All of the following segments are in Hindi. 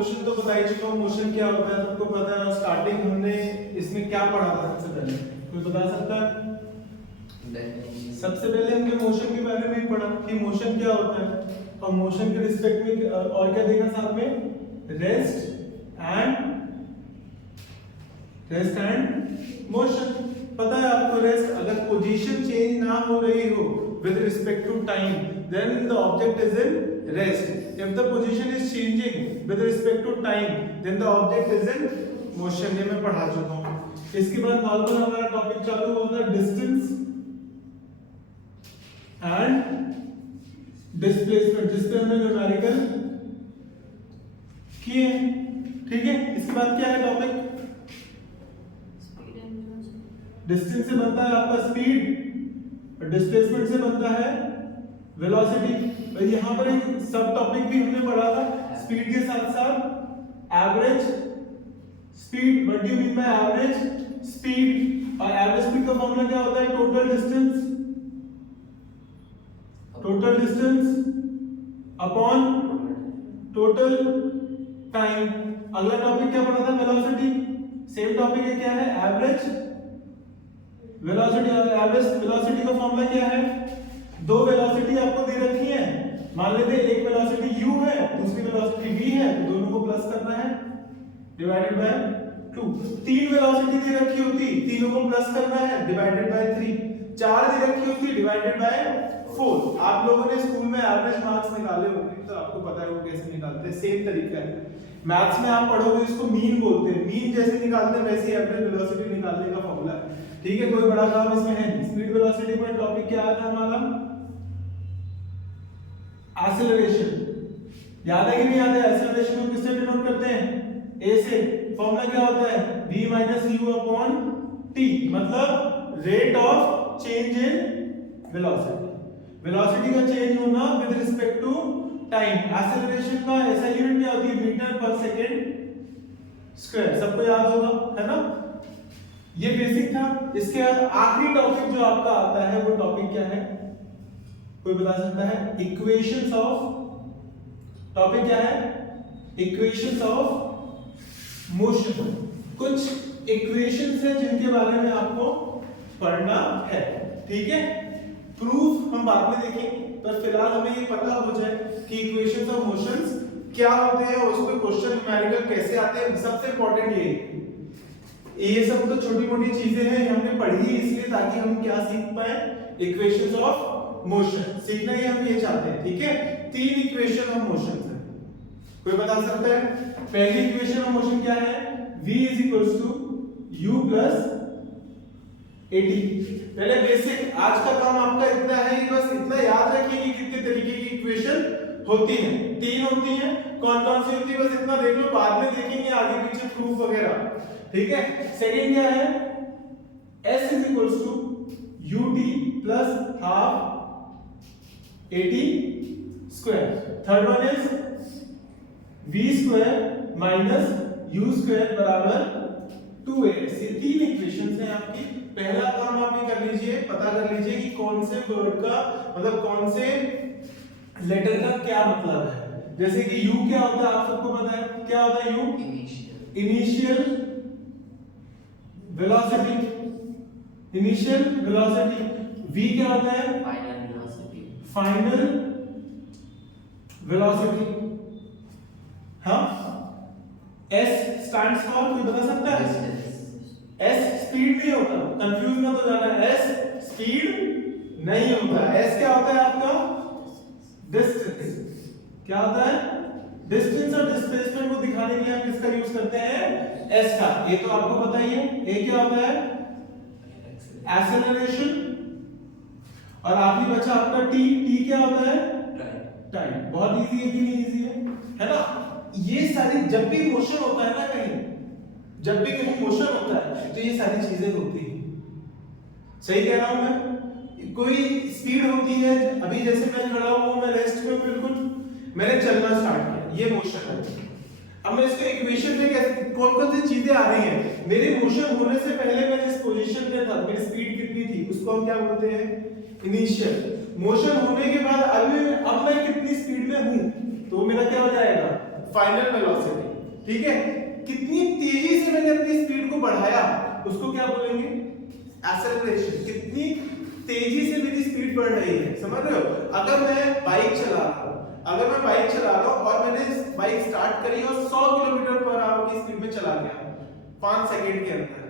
मोशन तो बता ही चुका हूँ, मोशन क्या होता है सबको पता है। स्टार्टिंग हमने इसमें क्या पढ़ा था सबसे पहले, कोई बता सकता है? सबसे पहले हमने मोशन के बारे में ही पढ़ा कि मोशन क्या होता है, और मोशन के रिस्पेक्ट में और क्या देखा साथ में, रेस्ट एंड मोशन। पता है आपको रेस्ट, अगर पोजीशन चेंज ना हो रही हो with respect to time, then the object is in rest. If the position is changing with respect to time, then the object is in motion. ये मैं पढ़ा चुका हूँ। इसके बाद नॉर्मल हमारा टॉपिक चालू होता है डिस्टेंस एंड डिस्प्लेसमेंट, जिसपे हमने न्यूमेरिकल किए, ठीक है। इसके बाद क्या है टॉपिक? डिस्टेंस से बनता है आपका स्पीड, डिस्प्लेसमेंट से बनता है वेलोसिटी। और यहाँ पर एक सब टॉपिक भी हमने पढ़ा था स्पीड के साथ साथ average speed. What do you mean by average speed? और एवरेज स्पीड का फॉर्मूला क्या होता है? Total distance upon total time. अगला टॉपिक क्या पढ़ा था? वेलोसिटी। सेम टॉपिक है, क्या है? Average velocity. और एवरेज वेलोसिटी का फॉर्मूला क्या है? दो वेलोसिटी आपको दे रखी है, मान लेते हैं एक वेलोसिटी u है, दूसरी वेलोसिटी v है, तो दोनों को प्लस करना है, डिवाइडेड बाय 2। तीन वेलोसिटी दे रखी होती, तीनों को प्लस करना है, डिवाइडेड बाय 3। चार दे रखी होती, डिवाइडेड बाय 4। आप लोगों ने स्कूल में एवरेज मार्क्स निकाले होंगे, तो आपको पता है वो कैसे निकालते हैं। सेम तरीका है, मैथ्स में आप पढ़ोगे इसको मीन बोलते हैं। मीन जैसे निकालते हैं वैसे एवरेज वेलोसिटी निकालने का फॉर्मूला है, ठीक है। कोई बड़ा काम इसमें है नहीं। स्पीड वेलोसिटी पर टॉपिक क्या आया था हमारा? एक्सेलरेशन। याद है कि नहीं याद है? एक्सेलरेशन को किससे डिनोट करते हैं? a से। फॉर्मूला क्या होता है? v - u अपॉन t, मतलब rate of change in velocity. Velocity का चेंज होना with respect to time. Acceleration का ऐसा यूनिट क्या होती है? Metre per second square. सबको याद होगा, है ना? ये बेसिक था। इसके बाद आखिरी टॉपिक जो आपका आता है वो टॉपिक क्या है? कोई बता सकता है? Equations of. टॉपिक क्या है? Equations of motion. कुछ इक्वेशंस हैं जिनके बारे में आपको पढ़ना है, ठीक है। प्रूफ हम बाद में देखेंगे, पर फिलहाल हमें ये पता हो जाए कि इक्वेशंस ऑफ मोशंस क्या होते हैं और उस पे क्वेश्चन न्यूमेरिकल कैसे आते हैं। सबसे इंपॉर्टेंट ये सब तो छोटी मोटी चीजें हैं, हमने पढ़ी इसलिए ताकि हम क्या सीख पाए? इक्वेशंस ऑफ मोशन सीखना ही हम ये चाहते हैं, ठीक है। तीन इक्वेशन ऑफ मोशन है, कोई बता सकता है? पहली इक्वेशन ऑफ मोशन क्या है? v = u + at। पहले बेसिक, आज का काम आपका इतना है कि बस इतना याद रखिए कि कितने तरीके की इक्वेशन होती हैं। तीन होती हैं, कौन कौन सी होती है बस इतना देख लो, बाद में देखेंगे आगे पीछे प्रूफ वगैरह, ठीक है। सेकंड क्या है? s = ut + ½ at²। Third one is v² - u² = 2as। ये तीन इक्वेशंस हैं आपकी। पहला काम आप ये कर लीजिए, पता कर लीजिए कि कौन से वर्ड का मतलब कौन से लेटर का क्या मतलब है। जैसे कि u क्या होता है, आप सबको पता है क्या होता है? u initial velocity. v क्या होता है? Final velocity. हाँ, s स्टैंड्स फॉर, कोई बता सकता है? s स्पीड नहीं होता, कंफ्यूज मत हो जाना, s स्पीड नहीं होता। s क्या होता है आपका? डिस्टेंस। क्या होता है? डिस्टेंस और डिस्प्लेसमेंट को दिखाने के लिए हम किसका यूज करते हैं? s का। ये तो आपको पता ही है। a क्या होता है? एक्सेलरेशन। और आखिरी बचा आपका t। t क्या होता है? टाइम। बहुत इजी है कि नहीं इजी है ना? ये सारी, जब भी मोशन होता है ना कहीं, जब भी कहीं मोशन होता है तो ये सारी चीजें होती हैं। सही कह रहा हूं मैं? कोई स्पीड होती है, अभी जैसे मैं खड़ा हूं, मैं रेस्ट में, बिल्कुल मैंने चलना स्टार्ट किया, ये मोशन है। अब मैं इसको इक्वेशन में कैसे, कौन कौन सी चीजें आ रही हैं? मेरे मोशन होने से पहले मैं जिस पोजीशन पे था, मेरी स्पीड कितनी थी, उसको हम क्या बोलते हैं? इनिशियल। मोशन होने के बाद अब मैं कितनी स्पीड में हूं, तो मेरा क्या हो जाएगा? Final velocity. ठीक है, कितनी तेजी से मैंने अपनी स्पीड को बढ़ाया उसको क्या बोलेंगे, एक्सेलरेशन। कितनी तेजी से मेरी स्पीड बढ़ रही है, समझ रहे हो। अगर मैं बाइक चला रहा हूं और मैंने बाइक स्टार्ट करी और 100 किलोमीटर पर आवर की स्पीड में चला गया 5 सेकंड के अंदर,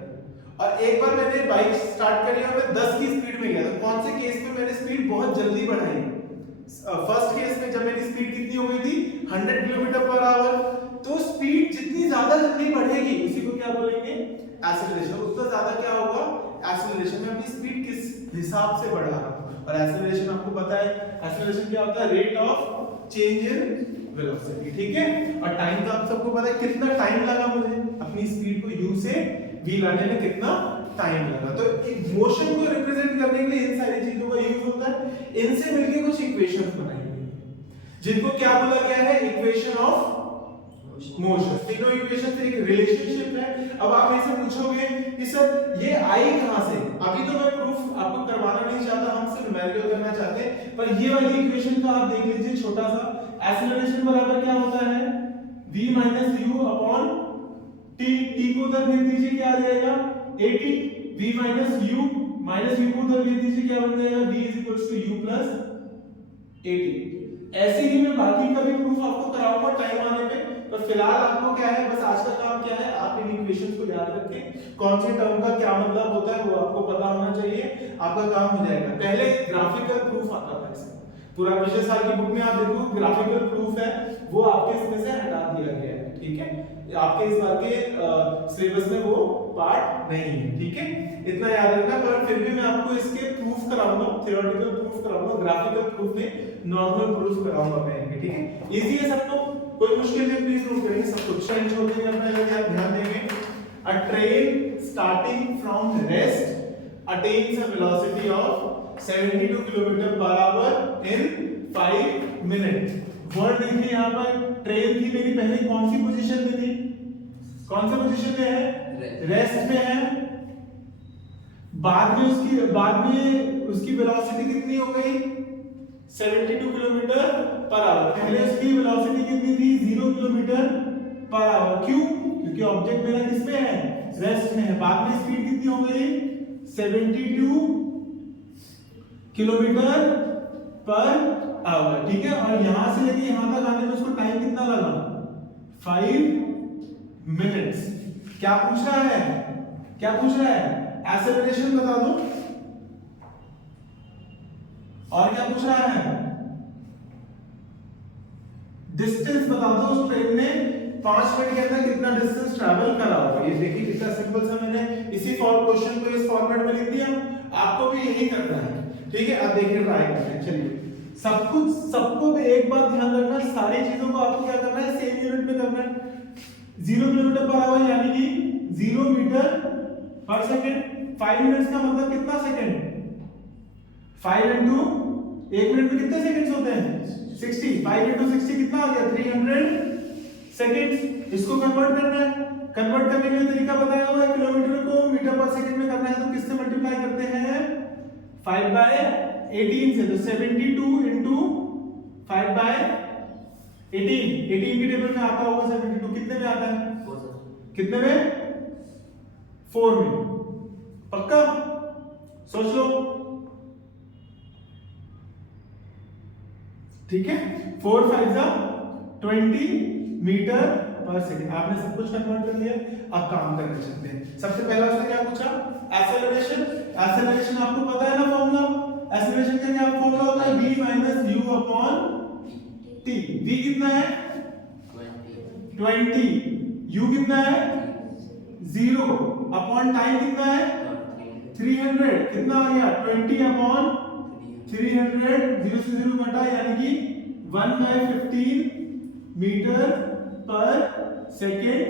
और एक बार मैंने बाइक स्टार्ट करी और मैं 10 की स्पीड में गया, तो कौन से केस में मैंने स्पीड बहुत जल्दी बढ़ाई। फर्स्ट केस में जब मेरी स्पीड कितनी हो गई थी 100 किलोमीटर पर आवर, तो स्पीड जितनी ज्यादा जल्दी बढ़ेगी उसी को क्या बोलेंगे, एक्सेलरेशन। उतना ज्यादा क्या होगा, एक्सेलरेशन। में अपनी स्पीड किस हिसाब से बढ़ा रहा हूं, और एक्सेलरेशन आपको पता है, एक्सेलरेशन क्या होता है, rate of change in velocity, ठीक है। और टाइम तो आप सबको पता है, कितना टाइम लगा मुझे अपनी स्पीड को u से v लाने में, कितना टाइम लगा। तो एक मोशन को रिप्रेजेंट करने के लिए इन सारी चीजों का यूज होता है। इनसे मिलके कुछ इक्वेशंस बनाई गई हैं जिनको क्या बोला गया है, इक्वेशन ऑफ मोशन। तीनों इक्वेशन से एक रिलेशनशिप है। अब आप मेरे से पूछोगे कि सर ये आई कहां से, अभी तो मैं प्रूफ आपको करवाना नहीं चाहता, हम सिर्फ न्यूमेरिकल करना चाहते हैं, पर ये वाली इक्वेशन का आप देख लीजिए, छोटा सा एक्सेलरेशन बराबर क्या होता है, v - u upon t। t को उधर भेज दीजिए, क्या आ जाएगा 80। v - u को उधर भेज दीजिए, क्या बन जाएगा, v = u + 80। ऐसे ही मैं बाकी का भी प्रूफ आपको कराऊंगा टाइम आने पे, पर फिलहाल आपको क्या है, बस आज का काम क्या है, आप इन इक्वेशंस को याद रखें, कौन से टर्म का क्या मतलब होता है वो आपको पता होना चाहिए, आपका काम हो जाएगा। पहले ग्राफिकल प्रूफ आता था इसमें, पूरा पिछले साल की बुक में आप देखो ग्राफिकल प्रूफ है, वो आपके इसमें से हटा दिया गया है, ठीक है। आपके इस बार के सिलेबस में वो पार्ट नहीं है, ठीक है, इतना याद रखना। पर फिर भी मैं आपको इसके प्रूफ कराऊंगा, थ्योरेटिकल प्रूफ कराऊंगा, ग्राफिकल प्रूफ में नॉर्मल प्रूफ कराऊंगा मैं, ठीक है। इजी है सबको, कोई मुश्किल नहीं, प्लीज नोट करेंगे सब कुछ। ट्रेन छोड़ देंगे अपना, अगर ध्यान देंगे, अ train starting from rest attains a velocity of 72 kilometre per hour in 5 minute. Word देखिए यहाँ पर, ट्रेन थी मेरी पहले कौन सी पोजीशन में थी, कौन से पोजीशन में है, रेस्ट में है। बाद में उसकी वेलोसिटी कितनी हो गई, 72 किलोमीटर पर आवर। पहले उसकी वेलोसिटी कितनी थी, 0 किलोमीटर पर आवर। क्यों, क्योंकि ऑब्जेक्ट मेरा किस में है, रेस्ट में है। बाद में स्पीड कितनी हो गई, 72 किलोमीटर पर आवर, ठीक है। और यहां से लेके यहां तक आने में उसको टाइम कितना लगा, 5 मिनट्स। क्या पूछ रहा है, क्या पूछ रहा है, एक्सेलरेशन बता दो, और क्या पूछ रहा है, डिस्टेंस बता दो, उस ट्रेन ने 5 मिनट के अंदर कितना डिस्टेंस ट्रैवल करा होगा। ये देखिए कितना सिंपल सा, मैंने इसी क्वेश्चन को इस फॉर्मेट में लिख दिया, आपको भी यही करना है, ठीक है। अब देखिए ट्राई करते हैं, चलिए। सबको भी एक बात ध्यान रखना, सारी चीजों को आपको क्या करना है, सेम यूनिट में करना है। 0 किलोमीटर पर आवर यानी कि 0 मीटर पर सेकंड। 5 मिनट्स का मतलब कितना सेकंड, 5 इंटू 1 मिनट में कितने सेकंड्स होते हैं, 60। 5 इंटू 60 कितना आ गया, 300 सेकंड्स। इसको कन्वर्ट करना है, कन्वर्ट करने के लिए तरीका बताया हुआ है, किलोमीटर को मीटर पर सेकंड में करना है, तो किससे मल्टीप्लाई करते हैं, 5/18 से। तो 72 इंटू 5/18, 18 की टेबल में आता होगा 72, कितने में आता है, कितने में, 4 में। पक्का, सोच लो, ठीक है। 4 5 20 मीटर पर सेकंड। आपने सब कुछ कन्वर्ट कर लिया, अब काम करने चलते हैं। सबसे पहला उसने क्या पूछा, एक्सेलरेशन। एक्सेलरेशन आपको पता है ना फॉर्मूला, एक्सेलरेशन का क्या फॉर्मूला होता है, v - u upon t। v कितना है, 20, u कितना है, 0, अपॉन टाइम कितना है, 300, कितना आ गया, 20 अपॉन 300, 0 से 0 घटा, यानी कि 1/15 मीटर पर सेकेंड,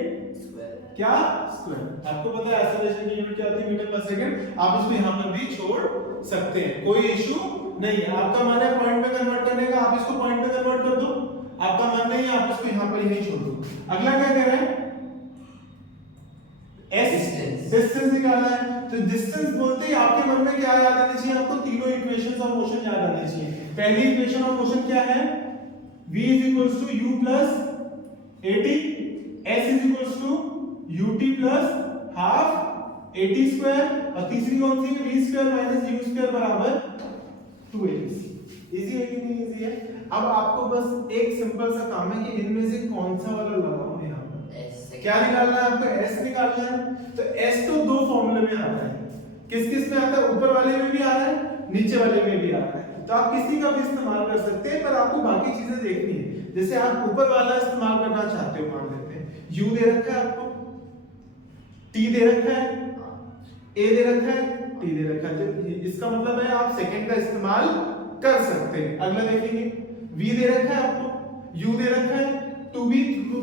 क्या, स्क्वायर। आपको पता है एक्सेलरेशन की यूनिट क्या होती है, मीटर पर सेकंड। आप इसको यहां पर भी छोड़ सकते हैं, कोई इशू नहीं है। आपका मन है पॉइंट में कन्वर्ट करने का, आप इसको पॉइंट में कन्वर्ट कर दो। आपका मन नहीं है, आप इसको यहां पर ही छोड़ दो। अगला क्या कह रहे हैं, डिस्टेंस निकालना है। तो डिस्टेंस बोलते ही आपके मन में क्या याद आनी चाहिए, आपको तीनों इक्वेशंस ऑफ मोशन याद आनी चाहिए। पहली इक्वेशन ऑफ मोशन क्या है, v = u + 80, s is equals to ut plus half at square, और तीसरी कौन सी v square minus u square बराबर 2ac। इजी है कि नहीं इजी है? अब आपको बस एक सिंपल सा काम है कि इनमें से कौन सा वाला लगाओ यहाँ पर। क्या निकालना है आपको? s निकालना है। तो s तो दो फॉर्मूले में आता है, किस किस में आता है? ऊपर वाले में भी आ रहा है, नीचे वाले में भी आ रहा है, तो आप किसी का भी इस्तेमाल कर सकते हैं, पर आपको बाकी चीजें देखनी है। जैसे आप ऊपर वाला इस्तेमाल करना चाहते हो, मान लेते हैं u दे रखा है आपको, t दे रखा है, a दे रखा है, t दे रखा है, तो इसका मतलब है आप सेकंड का इस्तेमाल कर सकते हैं। अगला देखेंगे, v दे रखा है आपको, u दे रखा है, 2b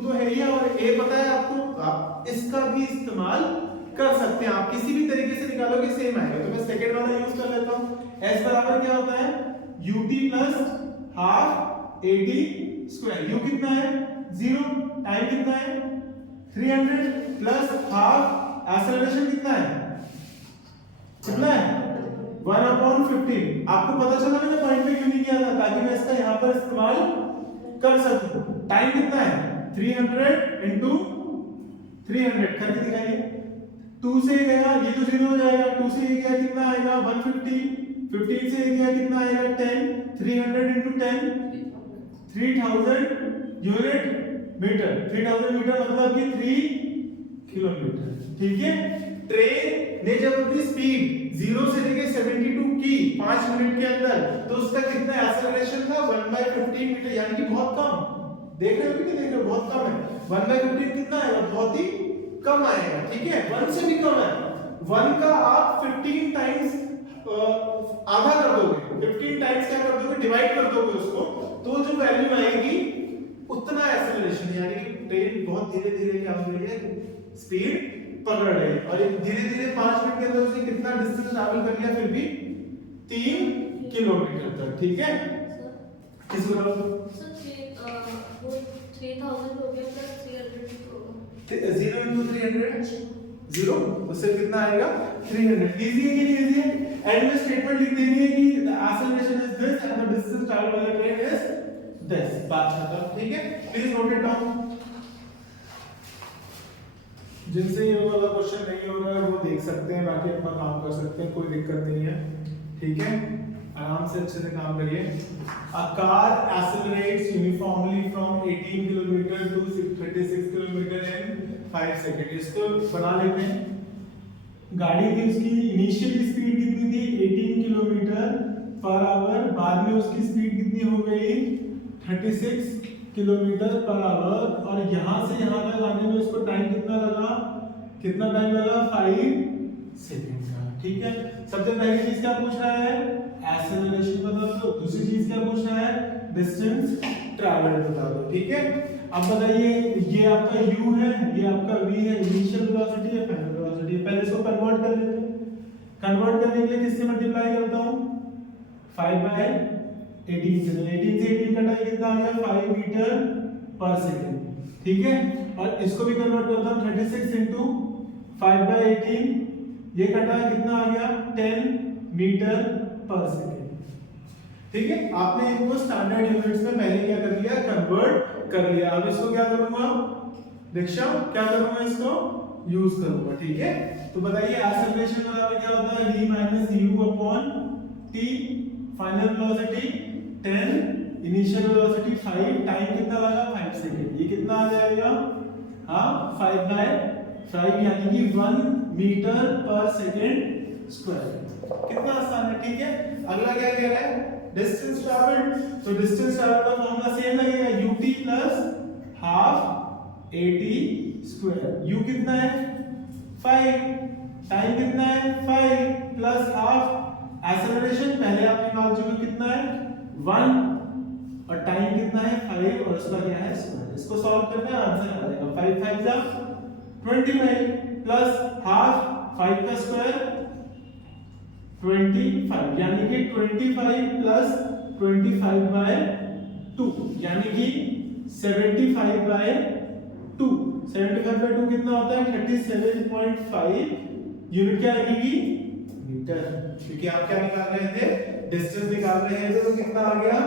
तो है ही, और a पता है आपको, आप इसका भी इस्तेमाल कर सकते हैं। आप किसी भी तरीके से निकालोगे सेम आएगा। तो मैं सेकंड वाला यूज कर लेता हूं। s बराबर क्या होता है? ut plus half at square. u कितना है? 0। टाइम कितना है? 300 प्लस हाफ एक्सेलरेशन कितना है? कितना है? 1/15। आपको पता चला मैंने पॉइंट पे क्यों नहीं किया था? ताकि मैं इसका यहां पर इस्तेमाल कर सकूं। टाइम कितना है? 300 into 300 करके दिखाइए। 2 से गया, ये तो 0 हो जाएगा। 2 से गया कितना आएगा? 150। 15 से गया कितना आएगा? 10। 300 into 10 3000 यूनिट मीटर। 3000 मीटर मतलब कि 3 किलोमीटर। ठीक है। ट्रेन ने जब अपनी स्पीड 0 से लेके 72 की 5 मिनट के अंदर, तो उसका कितना एक्सेलरेशन था? 1/15 मीटर, यानी कि बहुत कम। देख रहे हो कि नहीं देख रहे हो? बहुत कम है। 1/15 कितना आएगा? बहुत ही कम आएगा। ठीक है, 1 से भी कम है। 1 का आप 15 टाइम्स आधा कर दोगे, 15 टाइम्स क्या कर दोगे? डिवाइड कर दोगे उसको, तो जो वैल्यू आएगी उतना एक्सेलरेशन, यानी कि ट्रेन बहुत धीरे धीरे क्या हो रही है? स्पीड पकड़ रही है, और धीरे धीरे 5 मिनट के अंदर उसने कितना डिस्टेंस ट्रैवल कर लिया? फिर भी 3 किलोमीटर तक। ठीक है, किसको बताओ? वो 3000 हो गया प्लस 300 होगा। 0 into 300 0, उससे कितना आएगा? 300। इजी है कि नहीं इजी है? एंड में स्टेटमेंट लिख देनी है कि the acceleration is this and the distance travelled by the train is this. बात खत्म। ठीक है, प्लीज नोट इट डाउन। जिनसे ये वाला क्वेश्चन नहीं हो रहा है वो देख सकते हैं, बाकी अपना काम कर सकते हैं, कोई दिक्कत नहीं है। ठीक है, आराम से अच्छे से काम करिए। A car accelerates uniformly from 18 kilometre to 36 kilometre in 5 second. इसको बना लेते हैं। गाड़ी की उसकी इनिशियल स्पीड कितनी थी? 18 किलोमीटर पर आवर। बाद में उसकी स्पीड कितनी हो गई? 36 किलोमीटर पर आवर। और यहां से यहां तक आने में उसको टाइम कितना लगा? कितना टाइम लगा? 5 सेकंड का। ठीक है, सबसे पहली चीज क्या पूछ रहा है? एक्सेलरेशन बता दो। दूसरी चीज क्या पूछ रहा है? डिस्टेंस ट्रैवल्ड बता दो। ठीक है, अब बताइए, ये आपका u है, ये आपका v है, इनिशियल वेलोसिटी है, फाइनल वेलोसिटी है। पहले इसको कन्वर्ट कर लेते हैं। कन्वर्ट करने के लिए किससे मल्टीप्लाई करता हूं? 5/18 से। 18 से 18 कटाई कितना आ गया? 5 मीटर पर सेकंड। ठीक है, और इसको भी कन्वर्ट करता हूं 36 into 5/18, ये कटा कितना आ गया? 10 मीटर पर सेकंड। ठीक है, आपने इनको स्टैंडर्ड यूनिट्स में पहले क्या कर लिया? कन्वर्ट कर लिया। अब इसको क्या करूंगा? दीक्षा क्या करूंगा? इसको यूज करूंगा। ठीक है, तो बताइए एक्सेलरेशन बराबर क्या होता है? v minus u upon t। Final velocity 10, initial velocity 5, time कितना लगा? 5 सेकंड। ये कितना आ जाएगा? हाँ, 5/5 यानी कि 1 मीटर पर सेकंड स्क्वायर। कितना आसान है। ठीक है, अगला क्या कह रहा है? Distance travelled. तो डिस्टेंस ट्रैवल्ड का फॉर्मूला सेम लगेगा, ut plus half at square. u कितना है? 5। टाइम कितना है? 5 प्लस हाफ एक्सेलरेशन पहले आप निकाल चुके, कितना है? 1, और टाइम कितना है? 5, और उसका क्या है? स्क्वायर। इसको सॉल्व करना है, आंसर आ जाएगा 5 5 जा 25 प्लस हाफ 5 का स्क्वायर 25, यानी कि 25 प्लस 25/2, यानी कि 75/2। 75/2 कितना होता है? 37.5 यूनिट। क्या लगेगी? मीटर। क्योंकि आप क्या निकाल रहे थे? डिस्टेंस निकाल रहे थे, तो कितना आ गया?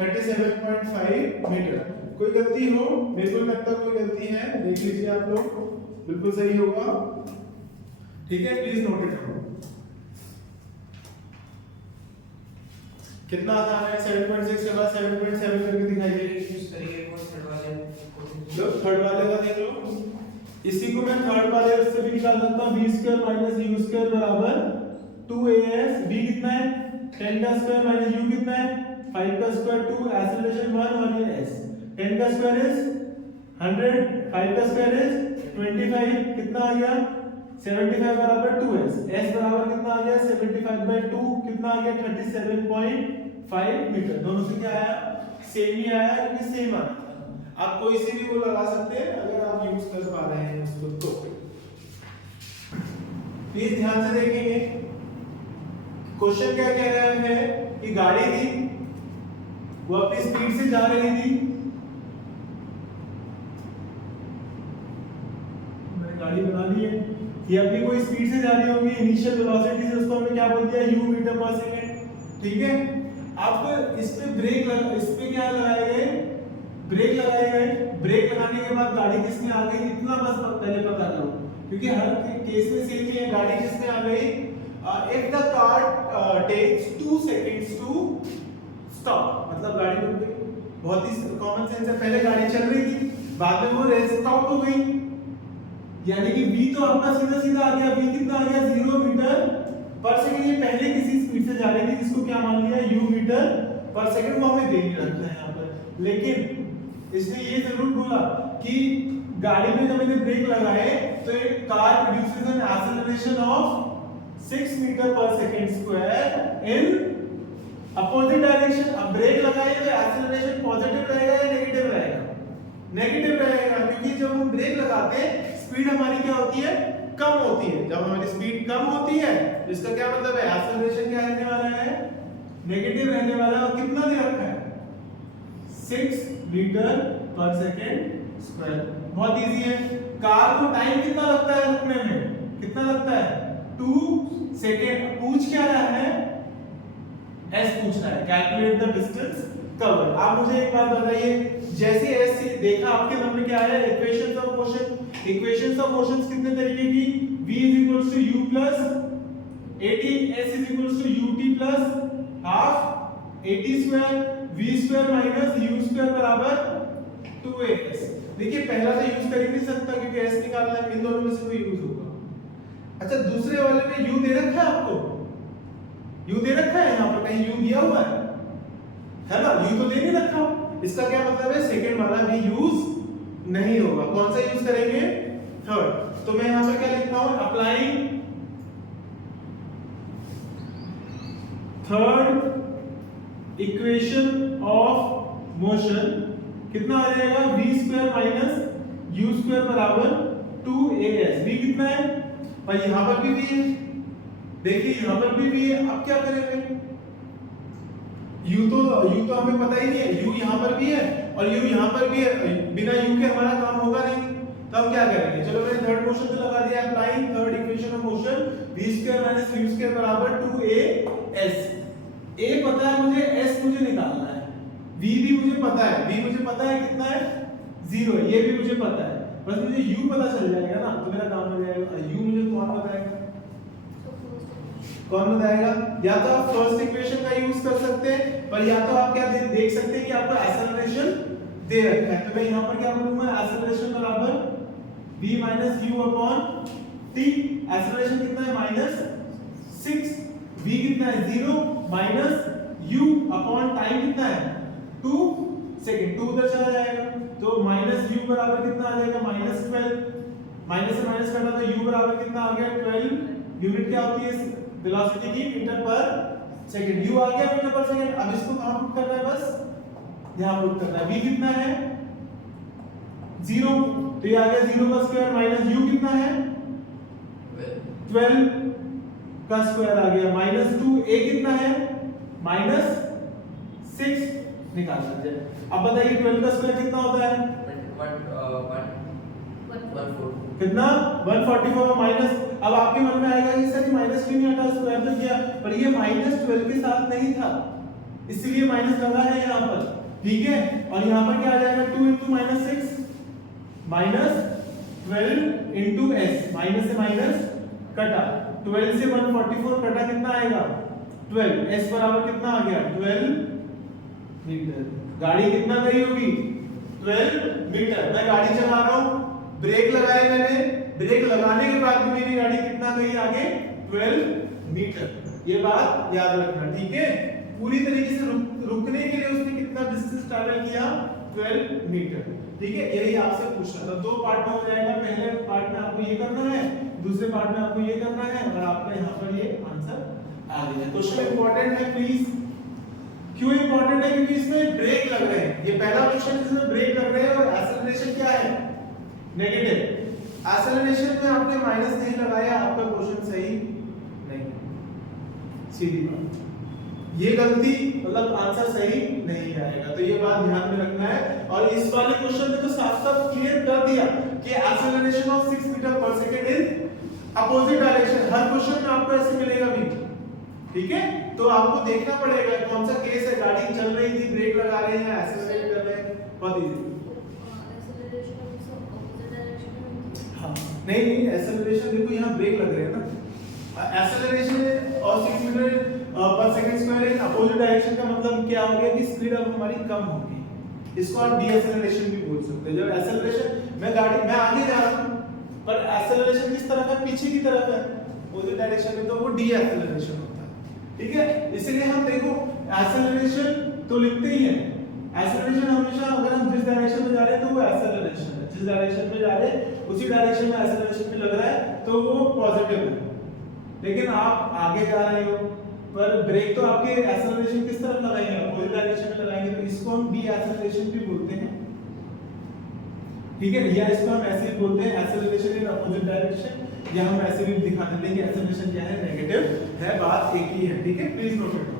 37.5 मीटर। कोई गलती हो, मेरे को लगता है कोई गलती है, देख लीजिए आप लोग, बिल्कुल सही होगा। ठीक है, प्लीज नोट इट डाउन। कितना आसान है, 7.6 के बाद 7.7 करके दिखाइए। यूज करिए वो थर्ड वाले को। लो थर्ड वाले का देख लो, इसी को मैं थर्ड वाले से भी निकाल सकता हूं। b square minus u square बराबर 2as। b कितना है, 10 का स्क्वायर माइनस u कितना है, 5 का स्क्वायर 2, एक्सेलरेशन 1 और ये s। 10 का स्क्वायर इज 100, 5 का स्क्वायर इज 25, कितना आ गया 75 बराबर 2s। s बराबर कितना आ गया 75/2, कितना आ गया 37.5 मीटर। दोनों से क्या आया, सेम ही आया, क्योंकि सेम आया। आप कोई से भी वो लगा सकते हैं अगर आप यूज कर पा रहे हैं उसको तो। प्लीज ध्यान से देखेंगे, क्वेश्चन क्या कह रहा है कि गाड़ी थी, वो अपनी स्पीड से जा रही थी। मैंने गाड़ी बना ली है, ये अपनी कोई स्पीड से जा रही होगी, इनिशियल वेलोसिटी से, उसको हमने क्या बोल दिया, u मीटर पर सेकंड। ठीक है, अब इस पे ब्रेक लगा, इस पे क्या लगाए गए, ब्रेक लगाए गए। ब्रेक लगाने के बाद गाड़ी किस में आ गई, इतना बस पहले पता करो, क्योंकि हर केस में सेम ही है। गाड़ी किस में आ गई, if the car takes 2 seconds to stop, मतलब गाड़ी रुक गई। बहुत ही कॉमन सेंस है, पहले गाड़ी चल रही थी, बाद में वो रेस्ट स्टॉप हो गई, यानी कि v तो आपका सीधा सीधा आ गया, v कितना आ गया 0 मीटर पर सेकंड। ये पहले किसी स्पीड से जा रही थी, जिसको क्या मान लिया, u मीटर पर सेकंड, वो हमें दे नहीं रखना है यहाँ पर। लेकिन इसने ये जरूर बोला कि गाड़ी में जब मैंने ब्रेक लगाए तो एक car produces an acceleration of 6 metre per second square in opposite direction. अब ब्रेक लगाए तो एक्सेलरेशन पॉजिटिव रहेगा या नेगेटिव रहेगा, नेगेटिव रहेगा, क्योंकि जब हम ब्रेक लगाते हैं स्पीड हमारी क्या होती है, कम होती है। जब हमारी स्पीड कम होती है तो इसका क्या मतलब है, एक्सेलरेशन क्या रहने वाला है, नेगेटिव रहने वाला है। और कितना दे रखा है, 6 मीटर पर सेकेंड स्क्वायर। बहुत इजी है। कार को टाइम कितना लगता है रुकने में, कितना लगता है, 2 सेकेंड। पूछ क्या रहा है, s पूछ रहा है, कैलकुलेट द डिस्टेंस कवर। आप मुझे एक बात बताइए, जैसे s देखा आपके मन में क्या आया, equations of motion. Equations of motions कितने तरीके की, v = u plus 80, s = ut plus half 80 square, v square minus u square बराबर 2as। देखिए पहला तो यूज कर ही नहीं सकता, क्योंकि s निकालना है, इन दोनों में से कोई यूज होगा। अच्छा, दूसरे वाले में u दे रखा है, आपको u दे रखा है, यहाँ पर कहीं u दिया हुआ है ना, u तो दे नहीं रखा। इसका क्या मतलब है, सेकंड वाला भी यूज नहीं होगा। कौन सा यूज करेंगे, थर्ड। तो मैं यहाँ पर क्या लिखता हूँ, applying third equation of motion, कितना आ जाएगा, v square minus u square बराबर 2as। v कितना है, और यहां पर भी v है, देखिए यहां पर भी v है। अब क्या करेंगे, u तो हमें पता ही नहीं है, u यहां पर भी है और u यहां पर भी है, बिना u के हमारा काम होगा नहीं। तो हम क्या करेंगे, चलो मैंने थर्ड मोशन से लगा दिया, applying third equation of motion, v square minus u square बराबर 2as। a पता है मुझे, s मुझे निकालना है, v भी मुझे पता है, v मुझे पता है कितना है, 0 है, ये भी मुझे पता है, बस मुझे u पता चल जाएगा ना, तो मेरा काम हो जाएगा। u मुझे कौन बताएगा, कौन बताएगा, या तो आप फर्स्ट इक्वेशन का यूज कर सकते हैं, पर या तो आप क्या देख सकते हैं कि आपको एक्सेलरेशन दे रखा है। तो मैं यहाँ पर क्या बोलूंगा, एक्सेलरेशन बराबर v minus u upon t। Acceleration कितना है, -6, v कितना है 0, माइनस u अपॉन टाइम कितना है 2 सेकंड, 2 उधर चला जाएगा, तो माइनस u बराबर कितना आ जाएगा, -12। माइनस से माइनस करना तो u बराबर कितना आ गया 12। यूनिट क्या होती है वेलोसिटी की, मीटर पर सेकंड। u आ गया मीटर पर सेकंड। अब इसको कहां पुट करना है, बस यहां पुट करना है। v कितना है 0, तो ये आ गया 0 का स्क्वायर माइनस u कितना है 12 का स्क्वायर आ गया माइनस 2। a कितना है -6 निकाल लीजिए। अब बताइए 12 का स्क्वायर कितना होता है, कितना 144 माइनस। अब आपके मन में आएगा कि सर माइनस क्यों नहीं हटा, स्क्वायर तो किया, पर ये -12 के साथ नहीं था, इसलिए माइनस लगा है यहाँ पर। ठीक है, और यहाँ पर क्या आ जाएगा 2 into -6 minus 12 into s, minus से माइनस कटा, 12 से 144 कटा कितना आएगा 12, s बराबर कितना आ गया 12 मीटर। गाड़ी कितना गई होगी 12 मीटर। मैं गाड़ी चला रहा हूँ, ब्रेक लगाए मैंने, ब्रेक लगाने के बाद भी मेरी गाड़ी कितना गई आगे 12 मीटर। ये बात याद रखना, ठीक है। पूरी तरीके से रुकने के लिए उसने कितना डिस्टेंस ट्रैवल किया 12 मीटर, ठीक है। यही आपसे पूछना था। दो पार्ट में हो जाएगा, पहले पार्ट में आपको ये करना है, दूसरे पार्ट में आपको ये करना है, और आपका यहाँ पर ये आंसर आ गया। क्वेश्चन इंपॉर्टेंट है प्लीज। क्यों इंपॉर्टेंट है? क्योंकि इसमें ब्रेक लग रहे हैं। ये पहला क्वेश्चन जिसमें ब्रेक लग रहे हैं, और एक्सेलरेशन क्या है नेगेटिव। एक्सेलरेशन में आपने माइनस नहीं लगाया, आपका क्वेश्चन सही नहीं, सीधी बात। ये गलती मतलब आंसर सही नहीं आएगा, तो ये बात ध्यान में रखना है। और इस वाले क्वेश्चन में तो साफ-साफ क्लियर कर दिया कि acceleration of 6 metre per second in opposite direction. Her question में आपको ऐसे मिलेगा भी, ठीक है। तो आपको देखना पड़ेगा कौन सा केस है, गाड़ी चल रही थी, ब्रेक लगा रहे हैं, एक्सेलरेट कर रहे हैं, बहुत इजी। हाँ, नहीं एक्सेलरेशन देखो, यहाँ ब्रेक लग रहे हैं ना। एक्सेलरेशन और 6 metre per second square in opposite direction का मतलब क्या हो गया कि स्पीड अब हमारी कम होगी। इसको आप डीएक्सेलरेशन भी बोल सकते हैं। जब एक्सेलरेशन मैं आगे जा रहा हूं, पर एक्सेलरेशन किस तरफ है, पीछे की तरफ है, अपोजिट डायरेक्शन में, तो वो डीएक्सेलरेशन होता है, ठीक है। इसलिए हम देखो एक्सेलरेशन तो लिखते ही हैं। एक्सेलरेशन हमेशा अगर हम जिस डायरेक्शन में जा रहे हैं तो वो एक्सेलरेशन है, जिस डायरेक्शन में जा रहे हैं उसी डायरेक्शन में एक्सेलरेशन भी लग रहा है तो वो पॉजिटिव है। लेकिन आप आगे जा रहे हो, पर ब्रेक तो आपके एक्सेलरेशन किस तरफ लगाएंगे, अपोजिट डायरेक्शन में लगाएंगे, तो इसको हम डी एक्सेलरेशन भी बोलते हैं, ठीक है। या इसको हम ऐसे भी बोलते हैं एक्सेलरेशन इन अपोजिट डायरेक्शन, या हम ऐसे भी दिखा देते हैं कि एक्सेलरेशन क्या है नेगेटिव है, बात एक ही है, ठीक है। Please note it down.